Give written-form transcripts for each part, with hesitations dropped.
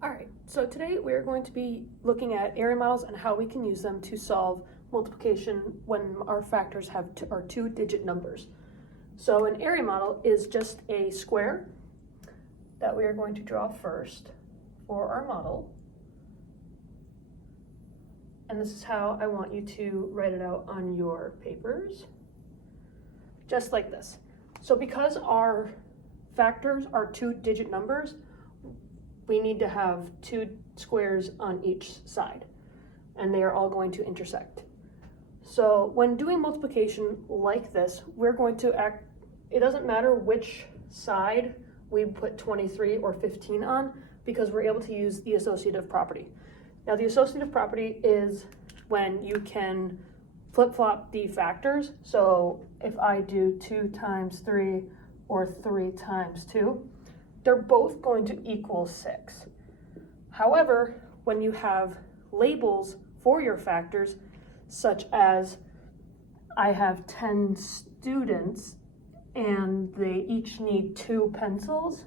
All right, so today we're going to be looking at area models and how we can use them to solve multiplication when our factors are two-digit numbers. So an area model is just a square that we are going to draw first for our model. And this is how I want you to write it out on your papers, just like this. So because our factors are two-digit numbers, we need to have two squares on each side, and they are all going to intersect. So when doing multiplication like this, we're going to it doesn't matter which side we put 23 or 15 on, because we're able to use the associative property. Now the associative property is when you can flip-flop the factors. So if I do 2 times 3 or 3 times 2, they're both going to equal 6. However, when you have labels for your factors, such as I have 10 students and they each need 2 pencils,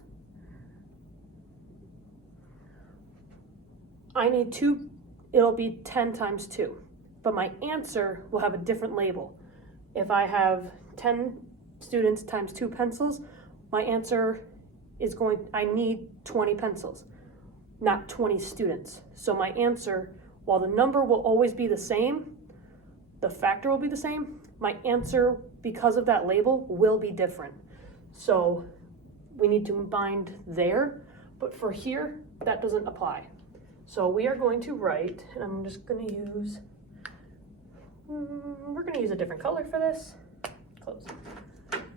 I need 2, it'll be 10 times 2, but my answer will have a different label. If I have 10 students times 2 pencils, my answer is I need 20 pencils, not 20 students. So my answer, while the number will always be the same, the factor will be the same, my answer, because of that label, will be different. So we need to bind there, but for here, that doesn't apply. So we are going to write, and I'm just gonna use, we're gonna use a different color for this. Close.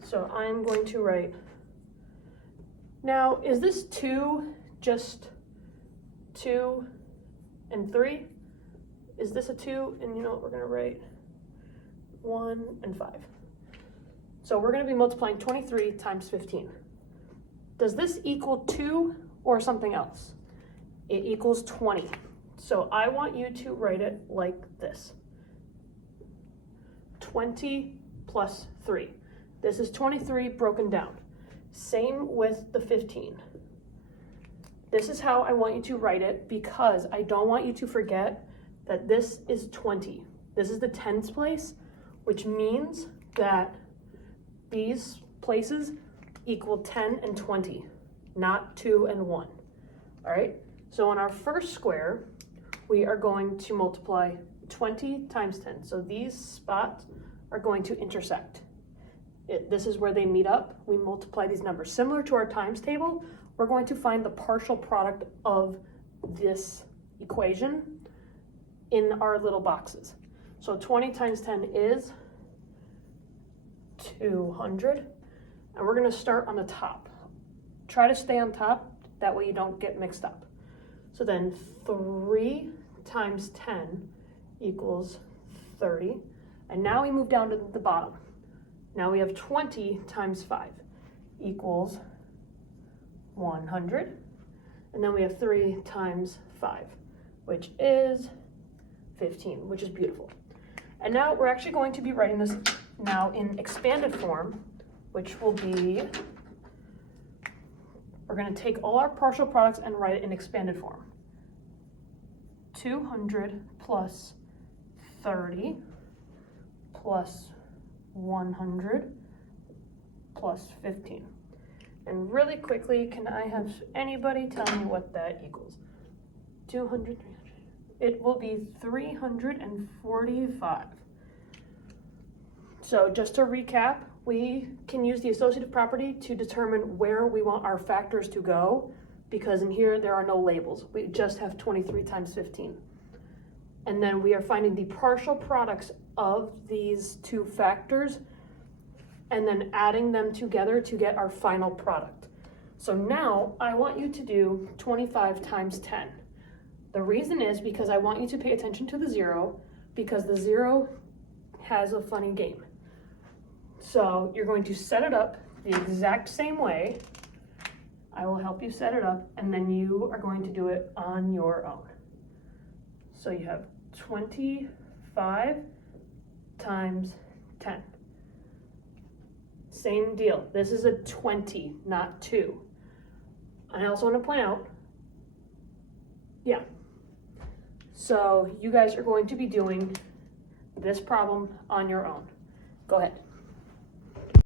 So I'm going to write, now is this 2 just 2 and 3? Is this a 2? And you know what, we're gonna write 1 and 5. So we're gonna be multiplying 23 times 15. Does this equal 2 or something else? It equals 20. So I want you to write it like this. 20 plus 3. This is 23 broken down. Same with the 15. This is how I want you to write it, because I don't want you to forget that this is 20. This is the tens place, which means that these places equal 10 and 20, not 2 and 1. All right, so in our first square, we are going to multiply 20 times 10. So these spots are going to intersect. This is where they meet up. We multiply these numbers. Similar to our times table, we're going to find the partial product of this equation in our little boxes. So 20 times 10 is 200, and we're gonna start on the top. Try to stay on top, that way you don't get mixed up. So then 3 times 10 equals 30, and now we move down to the bottom. Now we have 20 times 5 equals 100. And then we have 3 times 5, which is 15, which is beautiful. And now we're actually going to be writing this now in expanded form, which will be, we're going to take all our partial products and write it in expanded form. 200 plus 30 plus 100 plus 15. And really quickly, can I have anybody tell me what that equals? 200, 300. It will be 345. So just to recap, we can use the associative property to determine where we want our factors to go, because in here there are no labels. We just have 23 times 15. And then we are finding the partial products of these two factors and then adding them together to get our final product. So now I want you to do 25 times 10. The reason is because I want you to pay attention to the 0, because the 0 has a funny game. So you're going to set it up the exact same way. I will help you set it up, and then you are going to do it on your own. So you have 25 times 10. Same deal. This is a 20, not 2. I also want to point out So you guys are going to be doing this problem on your own. Go ahead.